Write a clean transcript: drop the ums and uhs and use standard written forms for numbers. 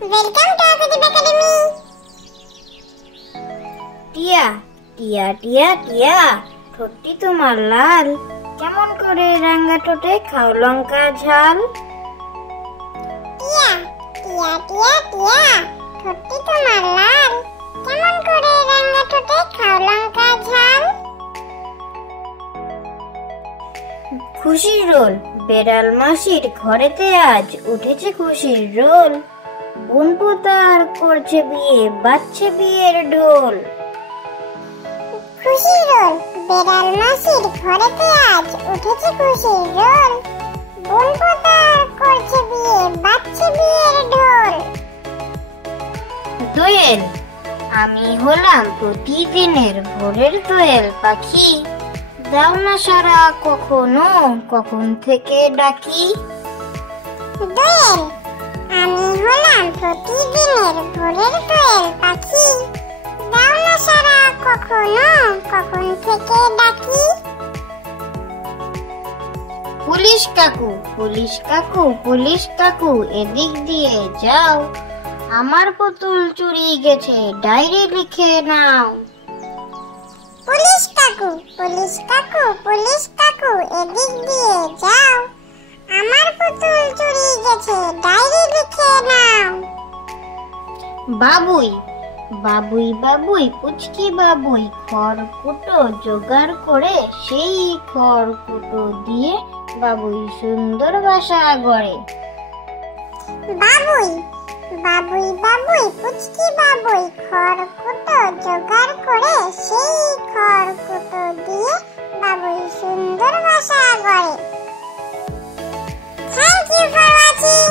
Welcome to Arshdeep academy. টিয়া টিয়া টিয়া টিয়া, ঠোঁটটি তোমার লাল, কেমন করে রাঙা ঠোঁটে খাও লঙ্কা ঝাল? টিয়া টিয়া টিয়া টিয়া, ঠোঁটটি তোমার লাল, কেমন করে রাঙা ঠোঁটে খাও লঙ্কা ঝাল? খুশির রোল, বেড়াল মাসির ঘরেতে আজ উঠেছে খুশির রোল, বোন পোতার করছে বিয়ে, বাজছে বিয়ের ঢোল। খুশির রোল, বেড়াল মাসির ঘরেতে আজ উঠেছে খুশির রোল, বোন পোতার করছে বিয়ে, বাজছে বিয়ের ঢোল। দোয়েল, আমি হলাম প্রতিদিনের ভোরের দোয়েল পাখি, দাও না সারা কখনো, কখন থেকে ডাকি? দোয়েল, আমি হলাম প্রতিদিনের ভোরের দোয়েল পাখি, দাও না সারা কখনো, কখন থেকে ডাকি? পুলিশ কাকু, পুলিশ কাকু, পুলিশ কাকু, এদিক দিয়ে যাও, আমার পুতুল চুরি গেছে, ডায়েরি লিখে নাও। পুলিশ কাকু, পুলিশ কাকু, পুলিশ কাকু, এদিক দিয়ে যাও, আমার পুতুল চুরি গেছে, ডায়েরি লিখে নাও। বাবুই, বাবুই বাবুই, পুচকি বাবুই, খড়কুটো জোগাড় করে সেই খড়কুটো দিয়ে বাবুই সুন্দর বাসা গড়ে। বাবুই, বাবুই বাবুই, পুচকি বাবুই, খড়কুটো জোগাড় করে সেই খড়কুটো দিয়ে বাবুই সুন্দর বাসা গড়ে। Thank you for watching.